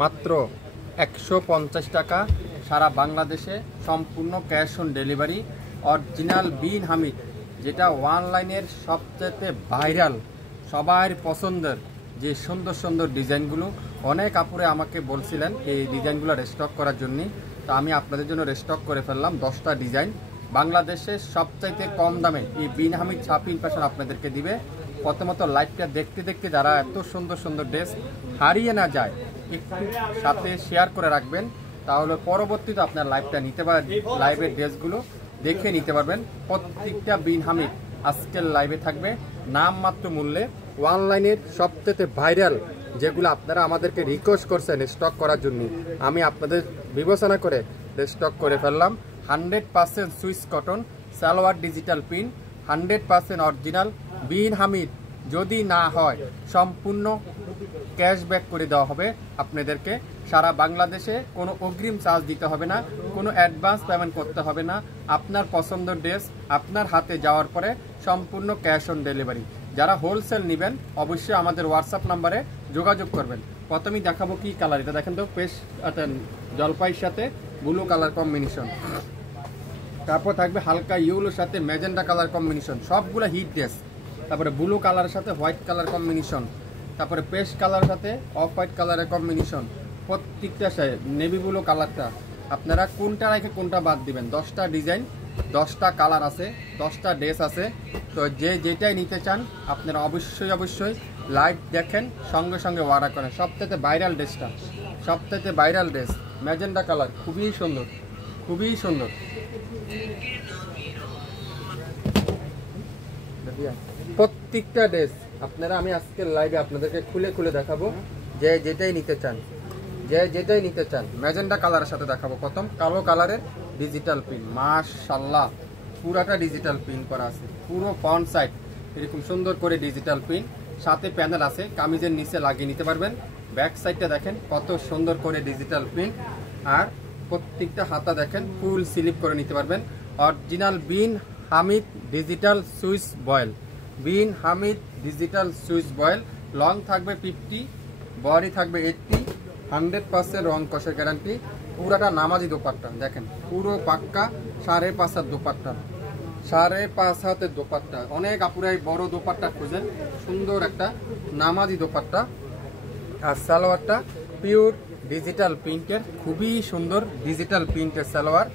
মাত্র 150 টাকা সারা বাংলাদেশে সম্পূর্ণ cash on delivery. Original Bin Hamid, যেটা অনলাইনের সবচেয়ে ভাইরাল, সবার পছন্দের যে সুন্দর সুন্দর ডিজাইনগুলো। অনেক আপুরে আমাকে বলছিলেন এই ডিজাইনগুলো রেস্টক করার জন্য, তো আমি আপনাদের জন্য রেস্টক করে ফেললাম 10টা ডিজাইন। বাংলাদেশের সবচাইতে কম দামে এই বিন হামিদ শাপিন ফ্যাশন আপনাদেরকে দিবে। প্রথমত লাইভটা দেখতে দেখতে যারা এত সুন্দর সুন্দর ড্রেস হারিয়ে না যায়, একটু সাথে শেয়ার করে রাখবেন, তাহলে পরবর্তীতে আপনার লাইভটা নিতে পারেন, লাইভের ড্রেসগুলো দেখে নিতে পারবেন। প্রত্যেকটা বিন হামিদ আজকের লাইভে থাকবে নামমাত্র মূল্যে। অনলাইনের সবচেয়ে ভাইরাল যেগুলো আপনারা আমাদেরকে রিকোয়েস্ট করছেন স্টক করার জন্য, আমি আপনাদের বিবেচনা করে স্টক করে ফেললাম। 100% Swiss cotton salwar, digital print, 100% original Bin Hamid. যদি না হয় সম্পূর্ণ ক্যাশব্যাক করে দেওয়া হবে আপনাদেরকে। সারা বাংলাদেশে কোনো অগ্রিম চার্জ দিতে হবে না, কোনো অ্যাডভান্স পেমেন্ট করতে হবে না। আপনার পছন্দের ড্রেস আপনার হাতে যাওয়ার পরে সম্পূর্ণ ক্যাশ অন ডেলিভারি। যারা হোলসেল নেবেন অবশ্যই আমাদের হোয়াটসঅ্যাপ নাম্বারে যোগাযোগ করবেন। প্রথমেই দেখাবো কি কালার, এটা দেখেন তো, পেশ জলপাইয়ের সাথে ব্লু কালার কম্বিনেশন। তারপর থাকবে হালকা ইউলোর সাথে ম্যাজেন্ডা কালার কম্বিনেশন, সবগুলো হিট ড্রেস। তারপরে ব্লু কালারের সাথে হোয়াইট কালার কম্বিনেশন, তারপরে পেস্ট কালার সাথে অফ হোয়াইট কালারের কম্বিনেশন। প্রত্যেকটা নেভি ব্লু কালারটা আপনারা কোনটা রেখে কোনটা বাদ দিবেন। 10টা ডিজাইন, 10টা কালার আছে, 10টা ড্রেস আছে। তো যে যেটাই নিতে চান আপনারা অবশ্যই অবশ্যই লাইভ দেখেন, সঙ্গে সঙ্গে অর্ডার করেন। সবথেকে ভাইরাল ড্রেসটা, সবথেকে ভাইরাল ড্রেস ম্যাজেন্ডা কালার, খুবই সুন্দর, খুবই সুন্দর। প্রত্যেকটা ড্রেস আপনারা আমি আজকের লাইভে আপনাদেরকে খুলে খুলে দেখাবো, যে যেটাই নিতে চান, যে যেটাই নিতে চান। ম্যাজেন্ডা কালারের সাথে দেখাবো প্রথম কালো কালারের ডিজিটাল প্রিন্ট, মাশাআল্লাহ পুরাটা ডিজিটাল প্রিন্ট করা আছে, পুরো ফ্রন্ট সাইড এরকম সুন্দর করে ডিজিটাল প্রিন্ট, সাথে প্যানেল আছে, কামিজের নিচে লাগিয়ে নিতে পারবেন। ব্যাক সাইডটা দেখেন কত সুন্দর করে ডিজিটাল প্রিন্ট, আর প্রত্যেকটা হাতা দেখেন ফুল স্লিপ করে নিতে পারবেন। Original Bin Hamid digital Swiss voile, Bin Hamid digital Swiss voile. Long থাকবে 50, বডি থাকবে 80, 100% রং কষের গ্যারান্টি। পুরাটা নামাজি দোপাট্টা দেখেন, পুরো পাক্কা 5.5 হাত দোপাট্টা, 5.5 হাতের দোপাট্টা। অনেক আপুরাই বড় দোপাট্টা খুঁজেন, সুন্দর একটা নামাজি দোপাট্টা। আর সালোয়ারটা পিওর ডিজিটাল প্রিন্টের, খুবই সুন্দর ডিজিটাল প্রিন্টের সালোয়ার,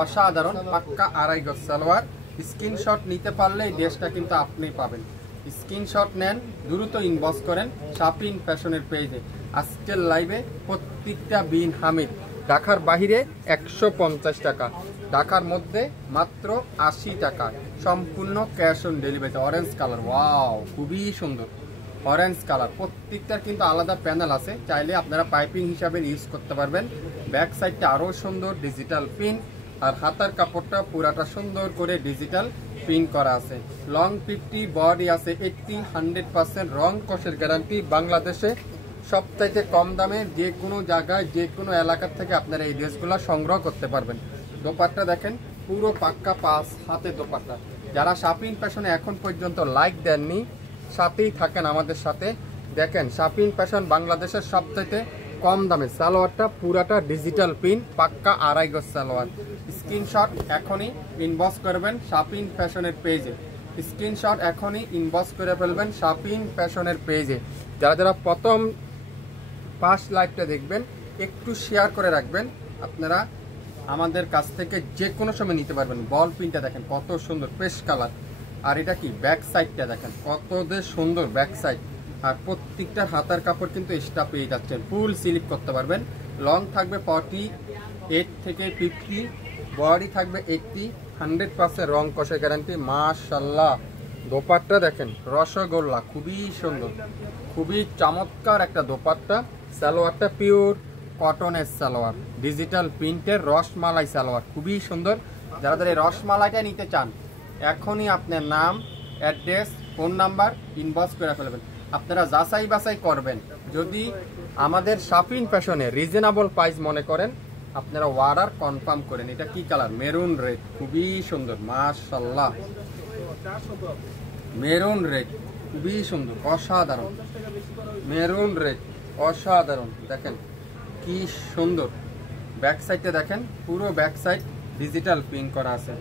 অসাধারণ পাক্কা 2.5 গজ সালোয়ার। স্ক্রিনশট নিতে পারলে এই ড্রেসটা কিন্তু আপনি পাবেন। স্ক্রিনশট নেন, দ্রুত ইনবক্স করেন শাপিন ফ্যাশনের পেজে। আজকের লাইভে প্রত্যেকটা বিন হামিদ ঢাকার বাহিরে 150 টাকা, ঢাকার মধ্যে মাত্র 80 টাকা, সম্পূর্ণ cash on delivery. Orange colour, wow খুবই সুন্দর অরেঞ্জ কালার। প্রত্যেকটার কিন্তু আলাদা প্যানেল আছে, চাইলে আপনারা পাইপিং হিসাবে ইউজ করতে পারবেন। ব্যাক সাইডটা আরও সুন্দর ডিজিটাল প্রিন্ট, আর হাতার কাপড়টা পুরাটা সুন্দর করে ডিজিটাল প্রিন্ট করা আছে। লং 50, বডি আছে 80, 100% রং কষের গ্যারান্টি। বাংলাদেশে সবচাইতে কম দামে যে কোনো জায়গায় যে কোনো এলাকার থেকে আপনারা এই ড্রেসগুলো সংগ্রহ করতে পারবেন। দোপাট্টা দেখেন পুরো পাক্কা 5 হাতের দোপাট্টা। যারা শাপিন ফ্যাশনে এখন পর্যন্ত লাইক দেননি, সাথেই থাকেন আমাদের সাথে। দেখেন শাপিন ফ্যাশন বাংলাদেশের সবচাইতে কম দামে সালোয়ারটা পুরাটা ডিজিটাল প্রিন্ট, পাক্কা 2.5 গজ সালোয়ার। স্ক্রিনশট এখনই ইনবক্স করবেন শাপিন ফ্যাশনের পেজে, স্ক্রিনশট এখনই ইনবক্স করে ফেলবেন শাপিন ফ্যাশনের পেজে। যারা যারা প্রথম ফার্স্ট লাইভটা দেখবেন একটু শেয়ার করে রাখবেন, আপনারা আমাদের কাছ থেকে যে কোনো সময় নিতে পারবেন। বল প্রিন্টটা দেখেন কত সুন্দর পেস্ট কালার, আর এটা কি ব্যাক সাইডটা দেখেন কত সুন্দর ব্যাক সাইড। আর প্রত্যেকটার হাতার কাপড় কিন্তু এক্সট্রা পেয়ে যাচ্ছেন, ফুল স্লিপ করতে পারবেন। লং থাকবে 48 থেকে 50, বডি থাকবে 80, 100% রং কষের গ্যারান্টি। মাশাআল্লাহ দোপাট্টা দেখেন রসগোল্লা, খুবই সুন্দর, খুবই চমৎকার একটা দোপাট্টা। সালোয়ারটা পিওর কটনের সালোয়ার, ডিজিটাল প্রিন্টের রসমালাই সালোয়ার, খুবই সুন্দর। যারা যারা এই রসমালাইটা নিতে চান এখনই আপনার নাম, অ্যাড্রেস, ফোন নাম্বার ইনবক্স করে ফেলবেন। আপনারা যাচাই বাছাই করবেন, যদি আমাদের শাপিন ফ্যাশনে রিজনেবল প্রাইস মনে করেন আপনারা অর্ডার কনফার্ম করেন। এটা কি কালার, মেরুন রেড, খুবই সুন্দর মাশাআল্লাহ, মেরুন রেড খুবই সুন্দর, অসাধারণ মেরুন রেড, অসাধারণ। দেখেন কি সুন্দর। ব্যাক সাইডটা দেখেন, পুরো ব্যাক সাইড ডিজিটাল প্রিন্ট করা আছে।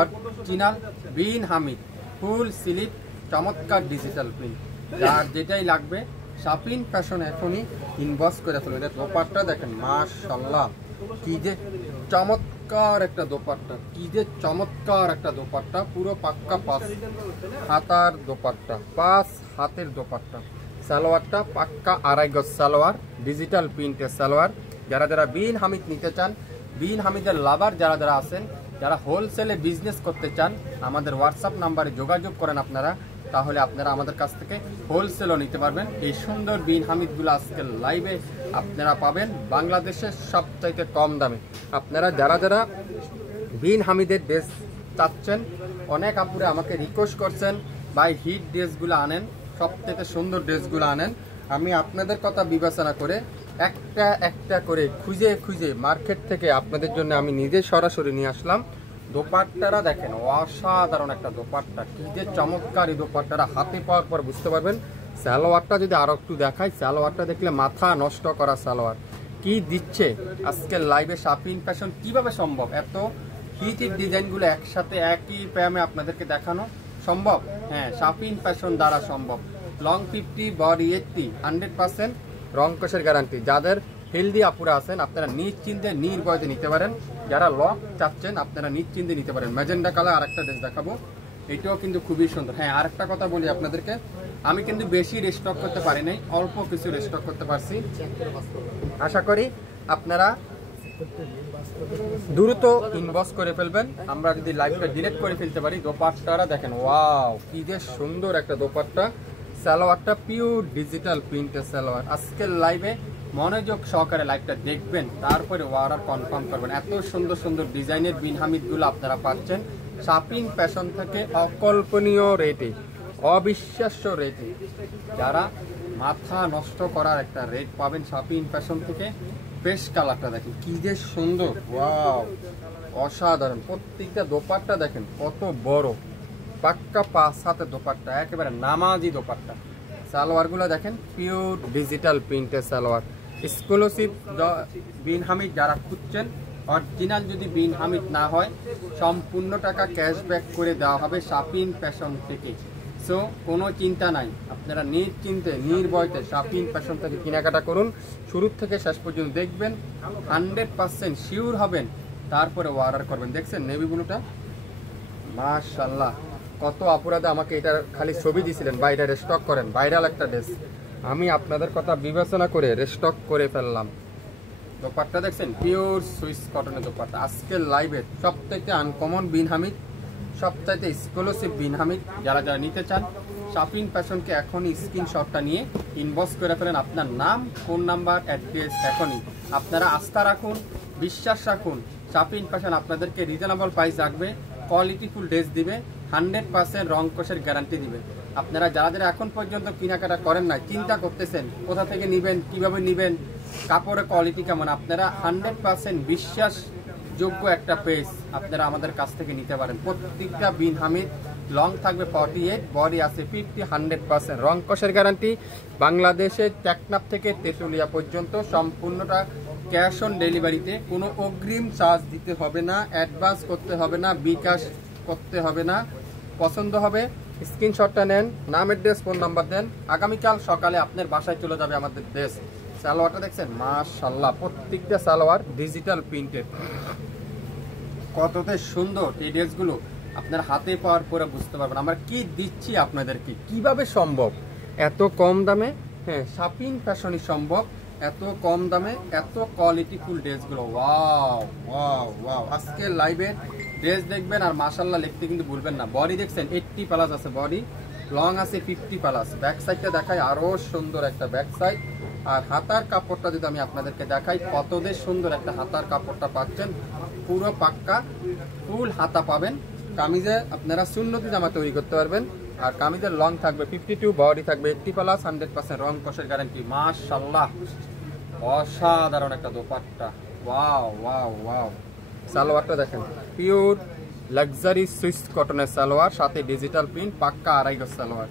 অরিজিনাল বিন হামিদ ফুল স্লিপ, চমৎকার ডিজিটাল প্রিন্ট। আর যেটাই লাগবে শাপিন ফ্যাশন এখনই ইনবক্স করে ফেলবেন। এটা দোপাট্টা দেখেন, মাশাআল্লাহ কি যে চমৎকার একটা দোপাট্টা, কি যে চমৎকার একটা দোপাট্টা। পুরো পাক্কা 5 হাতার দোপাট্টা, 5 হাতের দোপাট্টা। সালোয়ারটা পাক্কা 2.5 গজ সালোয়ার, ডিজিটাল প্রিন্টের সালোয়ার। যারা যারা বিন হামিদ নিতে চান, বিন হামিদের লাভার যারা যারা আছেন, যারা হোলসেলে বিজনেস করতে চান, আমাদের হোয়াটসঅ্যাপ নাম্বারে যোগাযোগ করেন আপনারা, তাহলে আপনারা আমাদের কাছ থেকে হোলসেলও নিতে পারবেন। এই সুন্দর বিন হামিদগুলো আজকে লাইভে আপনারা পাবেন বাংলাদেশের সবচাইতে কম দামে। আপনারা যারা যারা বিন হামিদের ড্রেস চাচ্ছেন, অনেক আপুরে আমাকে রিকোয়েস্ট করছেন ভাই হিট ড্রেসগুলো আনেন, সবথেকে সুন্দর ড্রেসগুলো আনেন। আমি আপনাদের কথা বিবেচনা করে একটা একটা করে খুঁজে খুঁজে মার্কেট থেকে আপনাদের জন্য আমি নিজে সরাসরি নিয়ে আসলাম। দোপাট্টারা দেখেন, অসাধারণ একটা দোপাট্টা, কি যে চমৎকার। এই দোপাট্টারা হাতে পাওয়ার পর বুঝতে পারবেন। সালোয়ারটা যদি আরো একটু দেখাই, সালোয়ারটা দেখলে মাথা নষ্ট করা সালোয়ার। কি দিচ্ছে আজকের লাইভে শাপিন ফ্যাশন, কিভাবে সম্ভব এত হিটের ডিজাইনগুলো একসাথে একই প্যামে আপনাদেরকে দেখানো সম্ভব? হ্যাঁ, শাপিন ফ্যাশন দ্বারা সম্ভব। লং 50, বডি 80, 100% রং কষের গ্যারান্টি। যাদের হেলদি আপুরা আছেন আপনারা নিশ্চিন্তে নির্ভয়ে নিতে পারেন। যারা লক চাচ্ছেন আপনারা নিশ্চিন্তে নিতে পারেন। ম্যাজেন্ডা কালার আরেকটা ড্রেস দেখাবো, এটাও কিন্তু খুবই সুন্দর। হ্যাঁ, আরেকটা কথা বলি আপনাদেরকে, আমি কিন্তু বেশি রেস্টক করতে পারি নাই, অল্প কিছু রেস্টক করতে পারছি। আশা করি আপনারা দ্রুত ইনবক্স করে ফেলবেন। আমরা যদি লাইভটা ডিলিট করে ফেলতে পারি। দোপাট্টারা দেখেন, ওয়াও কি যে সুন্দর একটা দোপাট্টা। সালোয়ারটা পিওর ডিজিটাল প্রিন্টের সালোয়ার। আজকের লাইভে মনোযোগ সহকারে লাইভটা দেখবেন, তারপরে অর্ডার কনফার্ম করবেন। এত সুন্দর সুন্দর ডিজাইনের বিন হামিদগুলো আপনারা পাচ্ছেন শাপিন ফ্যাশন থেকে অকল্পনীয় রেটে, অবিশ্বাস্য রেটে। যারা মাথা নষ্ট করার একটা রেট পাবেন শাপিন ফ্যাশন থেকে। বেশ কালারটা দেখেন কি যে সুন্দর, ওয়াও অসাধারণ। প্রত্যেকটা দোপাট্টা দেখেন কত বড়, পাক্কা 5 হাতের দোপাট্টা, একেবারে নামাজি দোপাট্টা। সালোয়ারগুলো দেখেন পিওর ডিজিটাল প্রিন্টের সালোয়ার। এক্সক্লুসিভ বিন হামিদ যারা খুঁজছেন, অরিজিনাল যদি বিন হামিদ না হয় সম্পূর্ণ টাকা ক্যাশব্যাক করে দেওয়া হবে শাপিন ফ্যাশন থেকে। সো কোনো চিন্তা নাই, আপনারা নিশ্চিন্তে নির্ভয়তে শাপিন ফ্যাশন থেকে কেনাকাটা করুন। শুরু থেকে শেষ পর্যন্ত দেখবেন, 100% শিওর হবেন, তারপরে অর্ডার করবেন। দেখছেন নেভি ব্লুটা, মাশাআল্লাহ কত অপরাধে আমাকে এটা খালি ছবি দিয়েছিলেন বা এটা রেস্টক করেন, ভাইরাল একটা ড্রেস। আমি আপনাদের কথা বিবেচনা করে রেস্টক করে ফেললাম। দোপাট্টা দেখছেন পিওর সুইস কটনের দোপাট্টা। আজকের লাইভে সবচাইতে আনকমন বিন হামিদ, সবচাইতে এক্সক্লুসিভ বিন হামিদ। যারা যারা নিতে চান শাপিন ফ্যাশনকে এখনই স্ক্রিনশটটা নিয়ে ইনবক্স করে ফেলেন। আপনার নাম, ফোন নাম্বার, অ্যাড্রেস এখনই। আপনারা আস্থা রাখুন, বিশ্বাস রাখুন, শাপিন ফ্যাশন আপনাদেরকে রিজনেবল প্রাইস রাখবে, কোয়ালিটিফুল ড্রেস দিবে, 100% রং কষের গ্যারান্টি দিবে। আপনারা যারা যারা এখন পর্যন্ত কেনাকাটা করেন না, চিন্তা করতেছেন কোথা থেকে নেবেন, কিভাবে নেবেন, কাপড়ের কোয়ালিটি কেমন, আপনারা 100% বিশ্বাসযোগ্য একটা পেজ আপনারা আমাদের কাছ থেকে নিতে পারেন। প্রত্যেকটা বিন হামিদ লং থাকবে 48, বডি আছে 50, 100% রং কষের গ্যারান্টি। বাংলাদেশের টেকনাফ থেকে তেঁতুলিয়া পর্যন্ত সম্পূর্ণটা ক্যাশ অন ডেলিভারিতে। কোনো অগ্রিম চার্জ দিতে হবে না, অ্যাডভান্স করতে হবে না, বিকাশ করতে হবে না। পছন্দ হবে স্ক্রিনশটটা নেন, নাম, অ্যাড্রেস, ফোন নাম্বার দেন, আগামীকাল সকালে আপনার বাসায় চলে যাবে আমাদের ড্রেস। সালোয়ারটা দেখছেন, মাশাআল্লাহ প্রত্যেকটা সালোয়ার ডিজিটাল প্রিন্টেড, কতটা সুন্দর। এই ড্রেসগুলো আপনার হাতে পাওয়ার পরে বুঝতে পারবেন আমরা কি দিচ্ছি আপনাদেরকে, কিভাবে সম্ভব এত কম দামে। হ্যাঁ, শাপিন ফ্যাশনই সম্ভব এত কম দামে এত কোয়ালিটিফুল ড্রেসগুলো। Wow wow wow. আজকে লাইভে ড্রেস দেখবেন আর মাশাআল্লাহ লিখতে কিন্তু ভুলবেন না। বডি দেখছেন 80+ আছে বডি, লং আছে 50+। ব্যাক সাইডটা দেখাই, আরো সুন্দর একটা ব্যাক সাইড। আর হাতার কাপড়টা যদি আমি আপনাদেরকে দেখাই, কতদের সুন্দর একটা হাতার কাপড়টা পাচ্ছেন, পুরো পাক্কা ফুল হাতা পাবেন। কামিজে আপনারা সুন্নতি জামা তৈরি করতে পারবেন। আর কামিজের লং থাকবে 52, বডি থাকবে 80+, 100% রং কষের গ্যারান্টি। মাশাআল্লাহ অসাধারণ একটা দোপাট্টা, ওয়াও ওয়াও ওয়াও। সালোয়ারটা দেখেন পিওর লাক্সারি সুইস কটনের সালোয়ার, সাথে ডিজিটাল প্রিন্ট, পাক্কা 2.5 গজ সালোয়ার।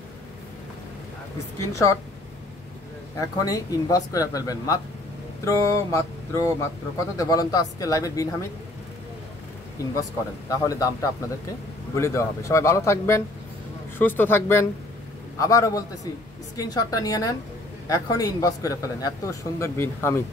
স্ক্রিনশট এখনই ইনবক্স করে ফেলবেন। মাত্র মাত্র মাত্র কততে বলেন তো আজকে লাইভের বিন হামিদ? ইনবক্স করেন, তাহলে দামটা আপনাদেরকে বলে দেওয়া হবে। সবাই ভালো থাকবেন, সুস্থ থাকবেন। আবারও বলতেছি, স্ক্রিনশটটা নিয়ে নেন, এখনই ইনবক্স করে ফেলেন। এত সুন্দর বিন হামিদ।